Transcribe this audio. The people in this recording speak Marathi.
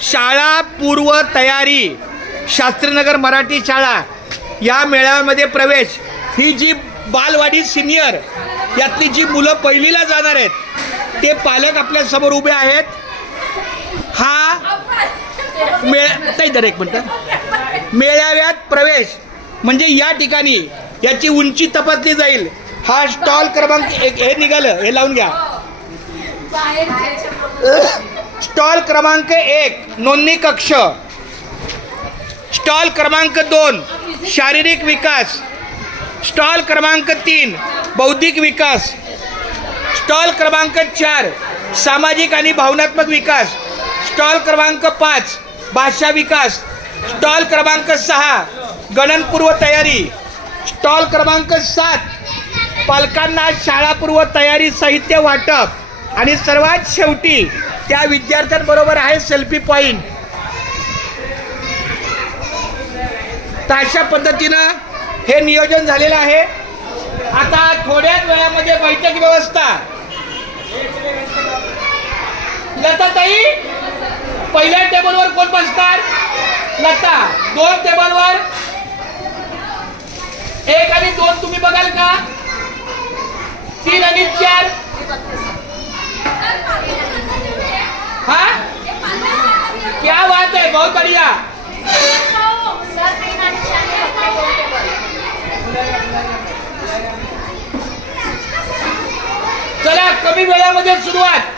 शाळा पूर्व तयारी. शास्त्रीनगर मराठी शाळा. या मेळाव्यामध्ये प्रवेश. ही जी बालवाडी सिनियर यातली जी मुलं पहिलीला जाणार आहेत ते पालक आपल्यासमोर उभे आहेत. हा मेळ ताई जरा एक मिनटं. मेळाव्यात प्रवेश. म्हणजे या ठिकाणी याची उंची तपासली जाईल. हा स्टॉल क्रमांक एक हे निघालं हे लावून घ्या. स्टॉल क्रमांक एक नोंदणी कक्ष. स्टॉल क्रमांक दोन शारीरिक विकास. स्टॉल क्रमांक तीन बौद्धिक विकास. स्टॉल क्रमांक चार सामाजिक आणि भावनात्मक विकास. स्टॉल क्रमांक पाच भाषा विकास. स्टॉल क्रमांक सहा गणनपूर्व तयारी. स्टॉल क्रमांक सात पालकांना शाळापूर्व तयारी साहित्य वाटप. आणि सर्वात शेवटी त्या विद्यार्थ्यांबरोबर आहे सेल्फी पॉईंट तर अशा पद्धतीनं हे नियोजन झालेलं आहे. आता थोड्याच वेळामध्ये बैठक व्यवस्था. लताताई पहिल्या टेबलवर कोण बसणार? लता दोन टेबलवर. एक आणि दोन तुम्ही बघाल का? तीन आणि चार. क्या बात है बहुत बढ़िया चला कमी वेळामध्ये सुरुवात